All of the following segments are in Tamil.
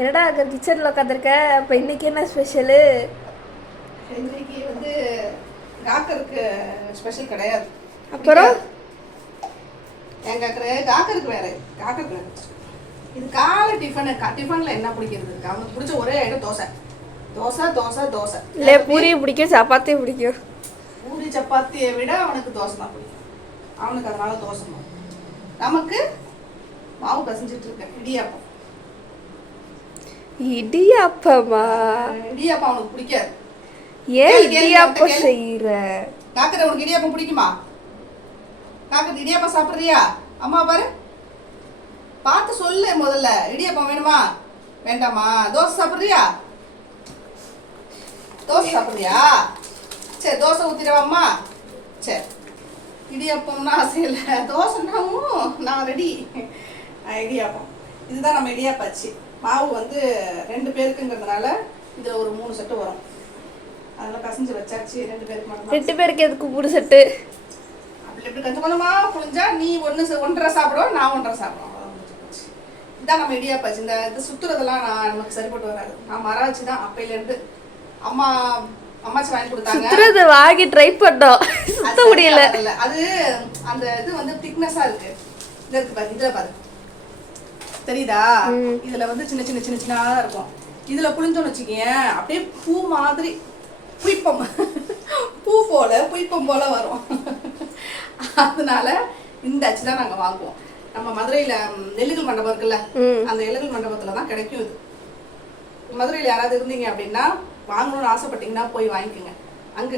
என்னடா அங்கே கிச்சனில் உட்காந்துருக்க. இப்போ இன்னைக்கு என்ன ஸ்பெஷலு? இன்னைக்கு வந்து காக்கருக்கு ஸ்பெஷல் கிடையாது. அப்புறம் என் காக்கருக்கு வேற காக்கருக்கு வேற. இது காலை டிஃபனில் என்ன பிடிக்கிறது? அவனுக்கு பிடிச்ச ஒரே ஐட்டம் தோசை தோசை தோசை தோசை. இல்லை பூரியும் பிடிக்கும் சப்பாத்தியும் பிடிக்கும். பூரி சப்பாத்தியை விட அவனுக்கு தோசை தான் பிடிக்கும். அவனுக்கு அதனால தோசை தான். நமக்கு மாவு பசஞ்சிட்டு இருக்கேன். இடியாப்பம். இடியாப்பமா? இடியாப்பம் அவனுக்கு பிடிக்காது. ஏன் இடியாப்பம் செய்யற? காக்கரை உனக்கு இடியாப்பம் பிடிக்குமா? காக்கத்து இடியாப்பம் சாப்பிட்றியா? அம்மா பாரு பார்த்து சொல்லு. முதல்ல இடியாப்பம் வேணுமா வேண்டாமா? தோசை சாப்பிட்றியா? தோசை சாப்பிட்றியா? சரி தோசை ஊற்றிடவாம்மா. சரி இடியாப்பம்னா ஆசை இல்லை, தோசைன்னாவும் நான் ரெடி. இடியாப்பம் இதுதான் நம்ம இடியாப்பாச்சு. மாவு வந்து 2 பேருக்குங்கிறதுனால இதில் ஒரு 3 செட்டு வரும். அதெல்லாம் கசஞ்சு வச்சாச்சு. 2 பேருக்கு மட்டும். 2 பேருக்கு எதுக்கு 3 செட்டு? அப்படி எப்படி கொஞ்சம் கொஞ்சமாக புழிஞ்சா நீ 1.5 சாப்பிடுவோம், நான் 1.5 சாப்பிடுவோம். இதான் நம்ம இடியாப்பாச்சு. இந்த இது சுற்றுறதெல்லாம் நமக்கு சரிப்பட்டு வராது. நான் மராச்சி தான் அப்பையிலேருந்து அம்மாச்சி வாங்கி கொடுத்தாங்க. சுற்றுறது வாங்கி ட்ரை பண்ணோம், சுத்த முடியல. அது அந்த இது வந்து திக்னஸாக இருக்கு. இதில் இருக்கு பாரு, இதில் பாரு தெரியுதா? இதில் வந்து சின்ன சின்ன சின்ன சின்னதாக இருக்கும். இதில் புளிஞ்சோன்னு வச்சுக்கேன் அப்படியே பூ மாதிரி புய்ப்பம் புய்ப்பம் போல வரும். அதனால இந்த அச்சு தான் நாங்கள் வாங்குவோம். நம்ம மதுரையில் நெல்லுகள் மண்டபம் இருக்குல்ல, அந்த நெல்லுகள் மண்டபத்தில் தான் கிடைக்கும். இது மதுரையில் யாராவது இருந்தீங்க அப்படின்னா வாங்கணும்னு ஆசைப்பட்டீங்கன்னா போய் வாங்கிக்கோங்க. அங்கே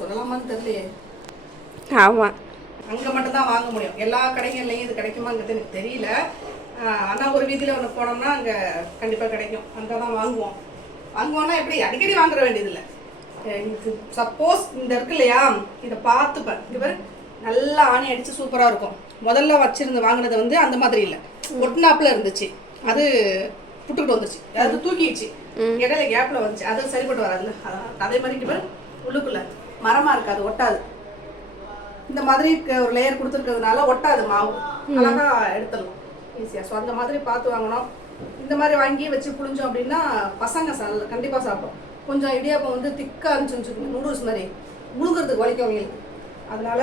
சொல்லலாமான்னு தெரியலையே. ஆமாம், அங்கே மட்டும்தான் வாங்க முடியும். எல்லா கடைகள்லையும் இது கிடைக்குமாங்கிறது எனக்கு தெரியல. ஆனால் ஒரு வீதியில் ஒன்று போனோம்னா அங்கே கண்டிப்பாக கிடைக்கும். அங்கே தான் வாங்குவோம்னா எப்படி அடிக்கடி வாங்குற வேண்டியதில்லை. இது சப்போஸ் இந்த இருக்கு இல்லையா, இதை பார்த்துப்பேன். இங்கே பேர் நல்லா ஆணி அடித்து சூப்பராக இருக்கும். முதல்ல வச்சிருந்து வாங்கினது வந்து அந்த மாதிரி இல்லை, ஒட்டினாப்பில் இருந்துச்சு. அது புட்டுக்கிட்டு வந்துச்சு, அது தூக்கிடுச்சு. இடையில கேப்பில் வந்துச்சு. அது சரிப்பட்டு வராதுல்ல. அதே மாதிரி இங்கே பேர் உள்ளுக்குள்ள மரமாக இருக்காது, ஒட்டாது. இந்த மாதிரி ஒரு லேயர் கொடுத்துருக்கிறதுனால ஒட்டாது. மாவு அழகாக எடுத்துடலாம் ஈஸியாக. ஸோ அந்த மாதிரி பார்த்து வாங்கணும். இந்த மாதிரி வாங்கி வச்சு புளிஞ்சோம் அப்படின்னா பசங்க கண்டிப்பாக சாப்பிடும். கொஞ்சம் இடியாப்பம் வந்து திக்காக இருந்துச்சுன்னு நூடுல்ஸ் மாதிரி உழுகிறதுக்கு வலிக்கும் அவங்களுக்கு. அதனால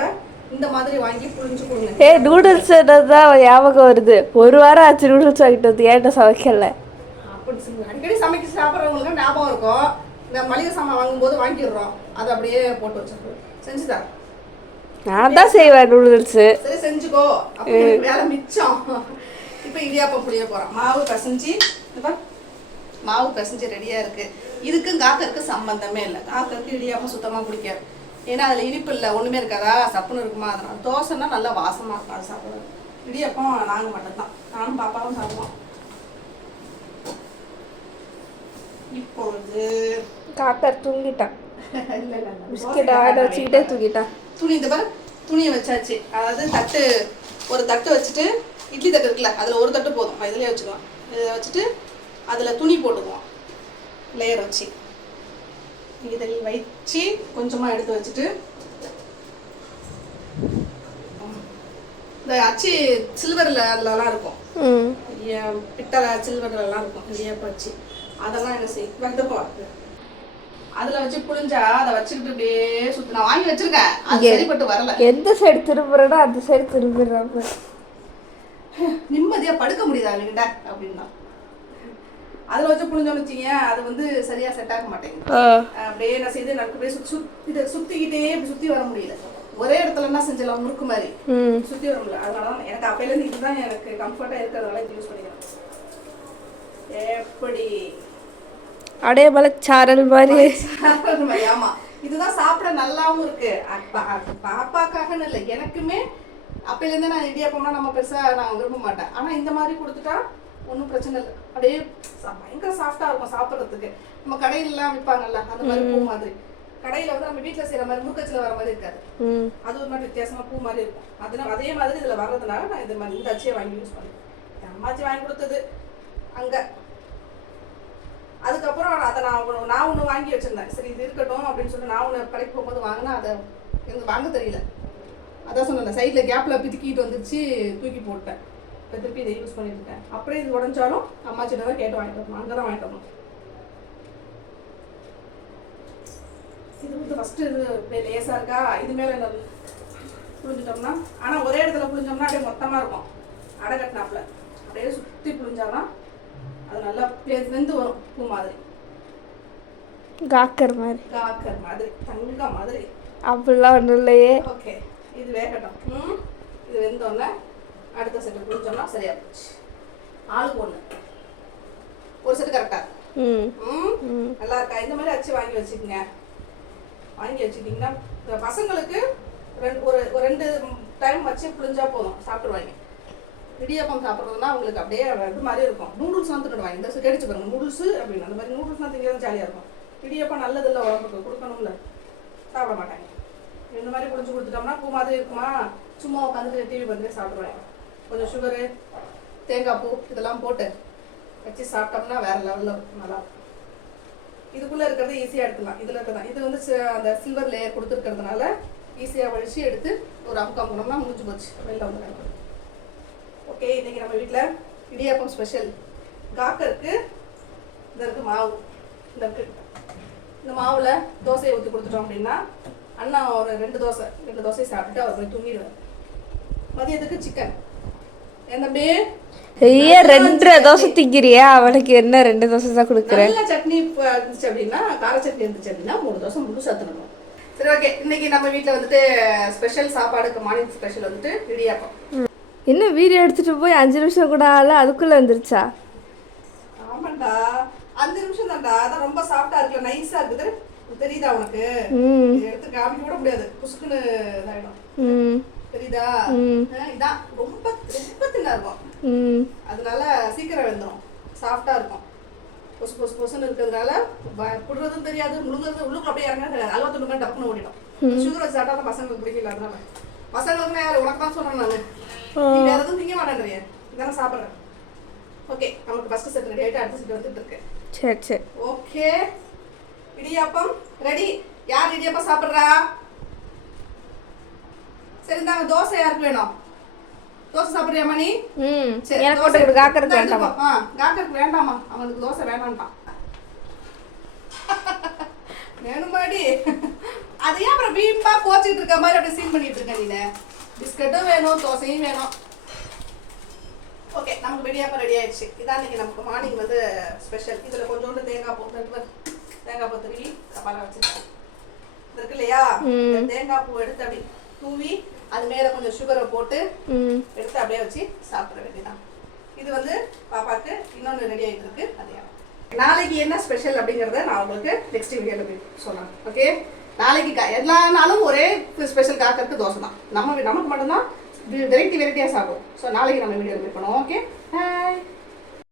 இந்த மாதிரி வாங்கி புளிஞ்சு கொடுங்க. நூடுல்ஸ் தான் ஞாபகம் வருது. 1 வாரம் ஆச்சு நூடுல்ஸ் வாங்கிட்டு வந்து. ஏன்ட்ட சமைக்கல? அப்படி அடிக்கடி சமைக்க சாப்பிட்றவங்களுக்கு ஞாபகம் இருக்கும். இந்த மளிகை சாமான் வாங்கும்போது வாங்கிடுறோம், அதை அப்படியே போட்டு வச்சிருக்கோம். செஞ்சுதான் நான் தான் செய்வேன் நூடுல்ஸு. சரி செஞ்சுக்கோ, அப்படி வேலை மிச்சம். இப்போ இடியாப்பம் புளிய போகிறோம். மாவு பிசைஞ்சு ரெடியாக இருக்குது. இதுக்கும் காக்கருக்கு சம்பந்தமே இல்லை. காக்கருக்கு இடியாப்பம் சுத்தமாக பிடிக்காது. ஏன்னா அதில் இனிப்பு இல்லை, ஒன்றுமே இருக்காதா, சப்புன்னு இருக்குமா. அதனால் தோசைன்னா நல்லா வாசமாக இருக்கும், அது சாப்பிடுறது. இடியாப்பம் நாங்கள் மட்டும்தான், நானும் பாப்பாவும் சாப்பிடுவோம். இப்பொழுது காக்கர் தூங்கிட்டான். இல்லை இல்லை பிஸ்கெட் ஆட வச்சுக்கிட்டே தூங்கிட்டான். துணி இந்த பாரு, துணியை வச்சாச்சு. அதாவது ஒரு தட்டு வச்சுட்டு, இட்லி தட்டு இருக்குல்ல, அதில் ஒரு தட்டு போதும், இதிலே வச்சுக்குவோம். இதை வச்சுட்டு அதில் துணி போட்டுக்குவோம், லேயர் வச்சு. இதில் வச்சு கொஞ்சமாக எடுத்து வச்சுட்டு இந்த அச்சு சில்வரில் அதிலலாம் இருக்கும், பித்தளை சில்வர்லாம் இருக்கும் இடியாப்பம் அச்சு. அதெல்லாம் என்ன செய்யும் வெந்தப்போ அதில் வச்சு புளிஞ்சா அதை வச்சுக்கிட்டு அப்படியே சுற்றி நான் வாங்கி வச்சிருக்கேன். அது சரிப்பட்டு வரல. எந்த சைடு திரும்புறடா அந்த சைடு திரும்பிடுறாங்க. நிம்மதியாக படுக்க முடியுதா அவங்ககிட்ட அப்படின்னா. அதில் வச்சு புளிஞ்சோன்னு வச்சிங்க, அது வந்து சரியாக செட் ஆக மாட்டேங்குது. அப்படியே என்ன செய்து நடுக்கு அப்படியே இதை சுற்றிக்கிட்டே இப்படி சுற்றி வர முடியல. ஒரே இடத்துல என்ன செஞ்சலாம், முறுக்கு மாதிரி சுற்றி வர முடியல. அதனால தான் எனக்கு அப்பையிலேருந்து இதுதான் எனக்கு கம்ஃபர்ட்டாக இருக்கிறதுனால இது யூஸ் பண்ணிக்கிறேன். எப்படி அப்படியே மலைச்சாரல் மாதிரி. ஆமா, இதுதான் சாப்பிட நல்லாவும் இருக்கு. பாப்பாக்காகன்னு இல்லை, எனக்குமே அப்பையிலேருந்து நான் இடியாப்பம்னா நம்ம பெருசாக நான் விரும்ப மாட்டேன். ஆனால் இந்த மாதிரி கொடுத்துட்டா ஒன்றும் பிரச்சனை இல்லை. அப்படியே பயங்கர சாஃப்டாக இருக்கும் சாப்பிட்றதுக்கு. நம்ம கடையிலலாம் விற்பாங்கல்ல அந்த மாதிரி பூ மாதிரி. கடையில் வந்து நம்ம வீட்டில் செய்கிற மாதிரி முறுக்கச்சில் வர மாதிரி இருக்காது, அது ஒரு மாதிரி வித்தியாசமாக பூ மாதிரி இருக்கும். அதே மாதிரி இதில் வர்றதுனால நான் இது மாதிரி இந்த அச்சியை வாங்கி யூஸ் பண்ணுவேன். அம்மாச்சி வாங்கி கொடுத்தது அங்கே. அதுக்கப்புறம் அதை நான் ஒன்று வாங்கி வச்சுருந்தேன். சரி இது இருக்கட்டும் அப்படின்னு சொல்லிட்டு நான் ஒன்று கடைக்கு போகும்போது வாங்கினா அதை எனக்கு வாங்க தெரியல. அதான் சொன்னேன், சைடில் கேப்பில் பிதுக்கிட்டு வந்துச்சு, தூக்கி போட்டேன். இப்போ திருப்பி இதை யூஸ் பண்ணிட்டு இருக்கேன். அப்படியே இது உடஞ்சாலும் அம்மாச்சிட்ட தான் கேட்டு வாங்கிட்டு வரணும், அங்கே தான் வாங்கிட்டு வரணும். இது வந்து ஃபஸ்ட்டு இது லேசாக இருக்கா, இது மேலே என்ன புழிஞ்சிட்டோம்னா, ஆனால் ஒரே இடத்துல புழிஞ்சோம்னா அப்படியே மொத்தமாக இருக்கும் அடை கட்டினாப்புல. அப்படியே சுற்றி புழிஞ்சாதான் அது நல்லா வெந்து வரும், பூ மாதிரி, காக்கர் மாதிரி. காக்கர் மாதிரி, தங்க மாதிரி. அப்படிலாம் ஒன்றும் இல்லையே. ஓகே, இது வேகட்டும். இது வெந்தோடனே அடுத்த செட்டு புழிஞ்சோம்னா சரியா போச்சு. ஆளுக்கு ஒன்று, ஒரு செட்டு கரெக்டாக. நல்லா இருக்கா? இந்த மாதிரி அச்சு வாங்கி வச்சுக்கோங்க. வாங்கி வச்சுக்கிட்டிங்கன்னா பசங்களுக்கு ஒரு 2 டைம் வச்சு புழிஞ்சா போதும், சாப்பிடுவாங்க. இடியாப்பம் சாப்பிட்றதுனா அவங்களுக்கு அப்படியே இது மாதிரி இருக்கும். நூடுல்ஸ் வந்து தின்னுடுவாங்க. இந்த கிடைச்சி பாருங்க நூடுல்ஸு அப்படின்னு, அந்த மாதிரி நூடுல்ஸ்லாம் திங்கிறது ஜாலியாக இருக்கும். இடியாப்பம் நல்லதில்லை உடம்புக்கு, கொடுக்கணும்ல, சாப்பிட மாட்டாங்க. இந்த மாதிரி புழிஞ்சு கொடுத்துட்டோம்னா பூ மாதிரி இருக்குமா, சும்மா உட்காந்துட்டு டிவி பார்த்துட்டு சாப்பிடுவாங்க. கொஞ்சம் சுகரு, தேங்காய் பூ இதெல்லாம் போட்டு வச்சு சாப்பிட்டோம்னா வேறு லெவலில் இருக்கும், நல்லா. இதுக்குள்ளே இருக்கிறது ஈஸியாக எடுத்துக்கலாம். இதில் இருக்கிறதான் இது வந்து அந்த சில்வர் லேயர் கொடுத்துருக்கிறதுனால ஈஸியாக வழிச்சு எடுத்து ஒரு அமுக்கம் போனோம்னா முடிஞ்சு போச்சு, வெளில வந்து. ஓகே, இன்றைக்கி நம்ம வீட்டில் இடியாப்பம் ஸ்பெஷல். காக்கருக்கு இந்த இருக்குது மாவு, இந்த மாவில் தோசையை ஊற்றி கொடுத்துட்டோம் அப்படின்னா அண்ணா ஒரு 2 தோசை சாப்பிட்டு அவர் போய் தூங்கிடுவார். மதியத்துக்கு சிக்கன். என் தம்பி ஐயா 2 தோசை திங்கிறியா? அவனுக்கு என்ன 2 தோசை தான் கொடுக்குறேன். நல்ல சட்னி இருந்துச்சு அப்படின்னா, கார சட்னி இருந்துச்சு அப்படின்னா 3 தோசை முழு சாத்தணும். சரி, ஓகே. இன்னைக்கு நம்ம வீட்டில் வந்துட்டு ஸ்பெஷல் சாப்பாடுக்கு மார்னிங் ஸ்பெஷல் வந்துட்டு இடியாப்பம். என்ன வீடியோ எடுத்துட்டு போய் 5 நிமிஷம் கூட ஆகல, அதுக்குள்ள வந்துருச்சா? ஆமாண்டா, 5 நிமிஷம் தான்டா. அதான் ரொம்ப சாஃப்டா இருக்குல்ல, நைஸா இருக்குது. தெரியுதா உனக்கு? எடுத்து காமிக்க கூட முடியாது, புசுக்குன்னு இதாயிடும். தெரியுதா? இதான் ரொம்ப ரொம்ப தின்னா இருக்கும், அதனால சீக்கிரம் வெந்துடும், சாஃப்டா இருக்கும். பொசு பொசு பொசுன்னு இருக்கிறதுனால புடுறதும் தெரியாது, முழுங்கிறது உள்ளுக்குள்ள அப்படியே இறங்க அல்வா துண்டு மாதிரி டப்புன்னு ஓடிடும். சுகர் வச்சு சாப்பிட்டா தான் பசங்களுக்கு பிடிக்கல. அதனால பசங்களுக்கு யாரு உனக்கு தான் சொல்றேன் நான், நீ வேற எதுவும் திங்க மாட்டேன்றிய, இதானே சாப்பிட்றேன். ஓகே, நமக்கு ஃபர்ஸ்ட் செட் ரெடி ஆகிட்டு அடுத்த செட் வந்துட்டு இருக்கு. சரி சரி, ஓகே. இடியாப்பம் ரெடி. யார் இடியாப்பம் சாப்பிட்றா? சரி, இந்தாங்க தோசை. யாருக்கு வேணும் தோசை? சாப்பிட்றியாமா நீ? சரி, காக்கருக்கு வேண்டாமா? காக்கருக்கு வேண்டாமா, அவனுக்கு தோசை வேண்டாம்ட்டான். வேணுமாடி? அது ஏன் அப்புறம் வீம்பா கோச்சிக்கிட்டு இருக்க மாதிரி அப்படியே சீன் பண்ணிட்டு இருக்க நீ? பிஸ்கட்டும் வேணும், தோசையும் வேணும். ஓகே, நமக்கு இடியாப்பம் ரெடி ஆயிடுச்சு. இதான் இன்னைக்கு நமக்கு மார்னிங் வந்து ஸ்பெஷல். இதில் கொஞ்சோண்டு தேங்காய் பூ திருவி கப்பால வச்சுருக்கேன். இது இருக்கு இல்லையா, தேங்காய் பூ எடுத்து அப்படி தூவி அது மேலே கொஞ்சம் சுகரை போட்டு எடுத்து அப்படியே வச்சு சாப்பிட வேண்டியதான். இது வந்து பாப்பாக்கு இன்னொன்று ரெடி ஆகிட்டு இருக்கு. அதே நாளைக்கு என்ன ஸ்பெஷல் அப்படிங்கிறத நான் உங்களுக்கு நெக்ஸ்ட் வீடியோவில் போய் சொல்கிறேன். ஓகே, நாளைக்கு எல்லா நாளும் ஒரே ஸ்பெஷல் காக்கருக்கு தோசை தான். நமக்கு மட்டும்தான் வெரைட்டியாக சாப்பிடுவோம். ஸோ நாளைக்கு நம்ம வீடியோ மீட் பண்ணுவோம். ஓகே, பாய்.